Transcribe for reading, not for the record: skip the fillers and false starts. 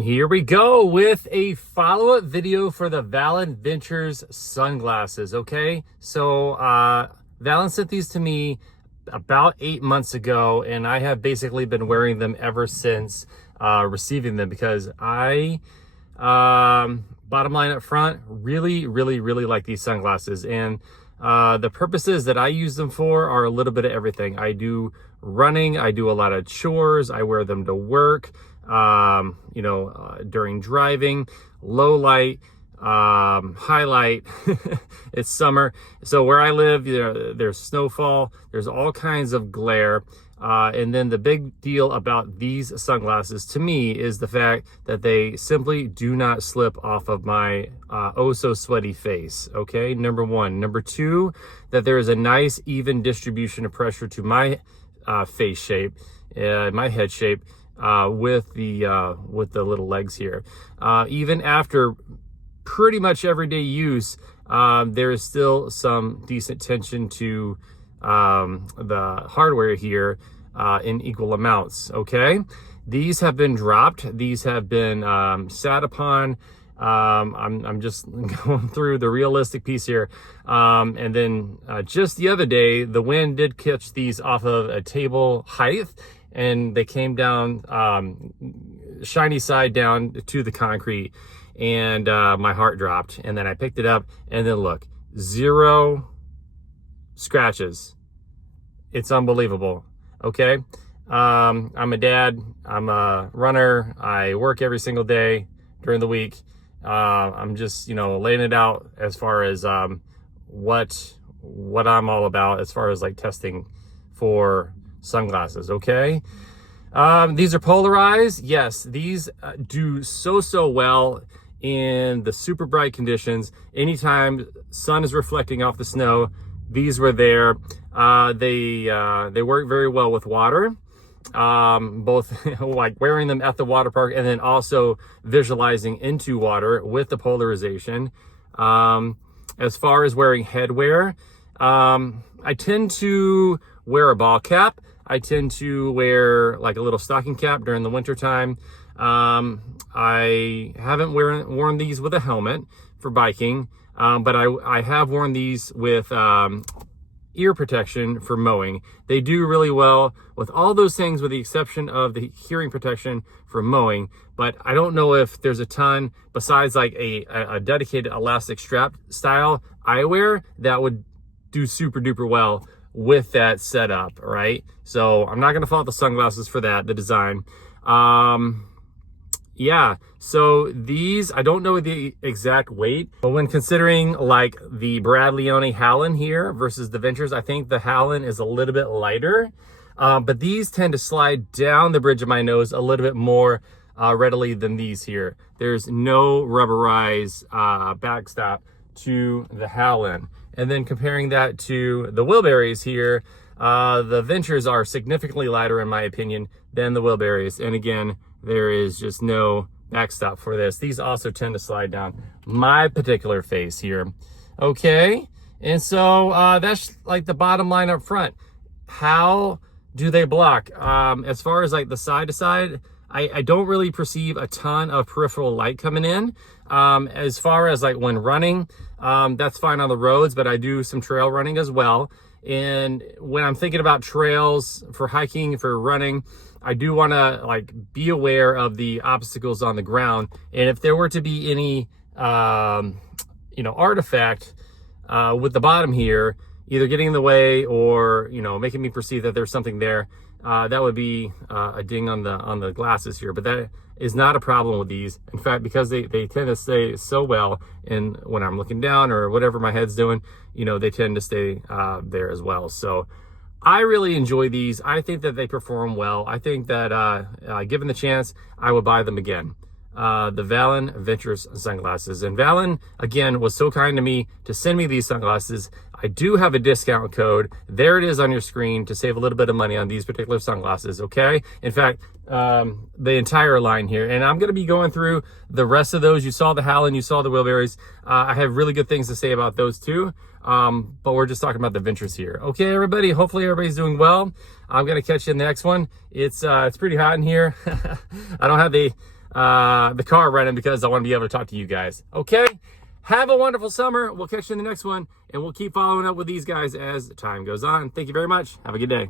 Here we go with a follow-up video for the VALLON Ventures sunglasses. Okay, so VALLON sent these to me about 8 months ago, and I have basically been wearing them ever since receiving them, because I bottom line up front, really like these sunglasses. And the purposes that I use them for are a little bit of everything. I do running, I do a lot of chores, I wear them to work, during driving, low light, highlight. It's summer, so where I live, there's snowfall, there's all kinds of glare. And then the big deal about these sunglasses to me is the fact that they simply do not slip off of my oh so sweaty face. Okay, number one. Number two, that there is a nice even distribution of pressure to my face shape, my head shape, with the little legs here. Even after pretty much everyday use, there is still some decent tension to the hardware here in equal amounts. Okay, these have been dropped, these have been sat upon. I'm just going through the realistic piece here, and then just the other day the wind did catch these off of a table height, and they came down shiny side down to the concrete, and my heart dropped. And then I picked it up, and then look, 0 scratches. It's unbelievable. Okay, I'm a dad, I'm a runner, I work every single day during the week. I'm just laying it out as far as what I'm all about as far as like testing for sunglasses. Okay, these are polarized. Yes, these do so well in the super bright conditions. Anytime sun is reflecting off the snow, these were there. They work very well with water, both like wearing them at the water park and then also visualizing into water with the polarization. As far as wearing headwear, I tend to wear a ball cap. I tend to wear like a little stocking cap during the winter time. I haven't worn these with a helmet for biking, but I have worn these with ear protection for mowing. They do really well with all those things, with the exception of the hearing protection for mowing. But I don't know if there's a ton besides like a dedicated elastic strap style eyewear that would do super duper well with that setup, right? So I'm not gonna fault the sunglasses for that, the design. Yeah, so these, I don't know the exact weight, but when considering like the Brad Leone Howland here versus the Ventures, I think the Howland is a little bit lighter, but these tend to slide down the bridge of my nose a little bit more readily than these here. There's no rubberized backstop to the Howland. And then comparing that to the Wilberries here, the Ventures are significantly lighter in my opinion than the Wilberries. And again, there is just no backstop for this. These also tend to slide down my particular face here. Okay, and so that's like the bottom line up front. How do they block? As far as like the side to side, I don't really perceive a ton of peripheral light coming in. As far as like when running, that's fine on the roads, but I do some trail running as well. And when I'm thinking about trails for hiking, for running, I do want to like be aware of the obstacles on the ground. And if there were to be any, artifact with the bottom here, either getting in the way or, making me perceive that there's something there, that would be a ding on the glasses here. But that is not a problem with these. In fact, because they tend to stay so well, and when I'm looking down or whatever my head's doing, they tend to stay there as well. So I really enjoy these. I think that they perform well. I think that given the chance, I would buy them again. The VALLON Ventures sunglasses. And VALLON, again, was so kind to me to send me these sunglasses. I do have a discount code. There it is on your screen to save a little bit of money on these particular sunglasses, okay? In fact, the entire line here. And I'm going to be going through the rest of those. You saw the Howland, you saw the Wilberries. I have really good things to say about those too. But we're just talking about the Ventures here. Okay, everybody, hopefully everybody's doing well. I'm going to catch you in the next one. It's pretty hot in here. I don't have the the car running because I want to be able to talk to you guys. Okay? Have a wonderful summer. We'll catch you in the next one, and we'll keep following up with these guys as time goes on. Thank you very much. Have a good day.